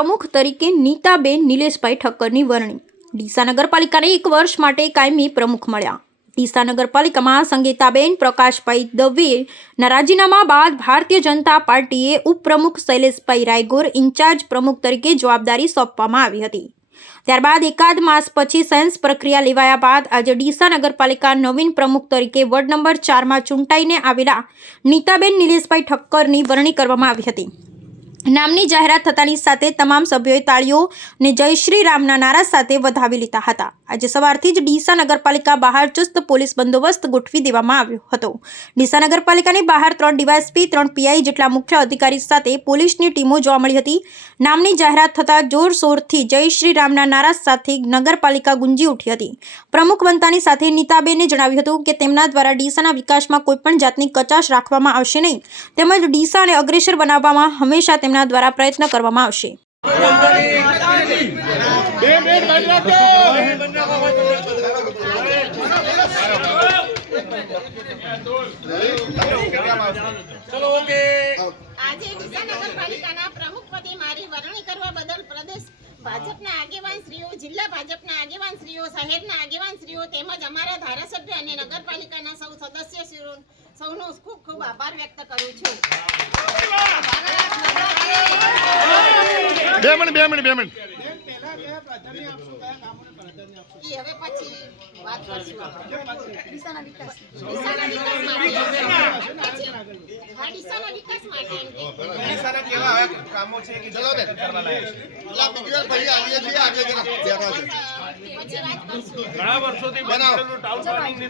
પ્રમુખ તરીકે નીતાબેન નિલેશભાઈ ઠક્કરની વરણી। ડીસા નગરપાલિકાને 1 વર્ષ માટે કાયમી પ્રમુખ મળ્યા। ડીસા નગરપાલિકામાં સંગીતાબેન પ્રકાશભાઈ દવેના રાજીનામા બાદ ભારતીય જનતા પાર્ટીએ ઉપપ્રમુખ શૈલેષભાઈ રાયગોર ઇન્ચાર્જ પ્રમુખ તરીકે જવાબદારી સોંપવામાં આવી હતી। ત્યારબાદ એકાદ માસ પછી સેન્સ પ્રક્રિયા લેવાયા બાદ આજે ડીસા નગરપાલિકા નવીન પ્રમુખ તરીકે વોર્ડ નંબર 4માં ચૂંટાઈને આવેલા નીતાબેન નિલેશભાઈ ઠક્કરની વરણી કરવામાં આવી હતી। નામની જાહેરાત થતાની સાથે તમામ સભ્યોએ તાળીઓ અને જય શ્રી રામના નારા સાથે વધાવી લીધા હતા। આજે સવારથી જ ડીસા નગરપાલિકા બહાર ચુસ્ત પોલીસ બંદોબસ્ત ગોઠવી દેવામાં આવ્યો હતો। ડીસા નગરપાલિકાની બહાર 3 ડીવાયએસપી 3 પીઆઈ જેટલા મુખ્ય અધિકારી સાથે પોલીસની ટીમો જોવા મળી હતી। નામની જાહેરાત થતાં જોરશોરથી જય શ્રી રામના નારા સાથે નગરપાલિકા ગુંજી ઉઠી હતી। પ્રમુખ બનતાની સાથે નીતાબેને જણાવ્યું હતું કે તેમના દ્વારા ડીસાના વિકાસમાં કોઈપણ જાતની કચાશ રાખવામાં આવશે નહીં, તેમજ ડીસાને અગ્રેસર બનાવવામાં હંમેશા તેમના દ્વારા પ્રયત્ન કરવામાં આવશે। આજે ડીસા નગરપાલિકાના પ્રમુખ પદે મારી વરણી કરવા બદલ પ્રદેશ ભાજપના આગેવાનશ્રીઓ, જિલ્લા ભાજપના આગેવાનશ્રીઓ, શહેરના આગેવાનશ્રીઓ તેમજ અમારા ધારાસભ્ય અને નગરપાલિકાના સૌ સદસ્યશ્રીઓ સૌનો ખૂબ ખૂબ આભાર વ્યક્ત કરું છું। બે મિનિટ હવે પછી વાત કરશું। ડીસાના વિકાસ માટે ડીસાના કેવા કામો છે કે ચલો બે કરવા લાયક છે? પછી વાત કરશું। ઘણા વર્ષોથી બનાવેલું ટાઉન પ્લાનિંગ ની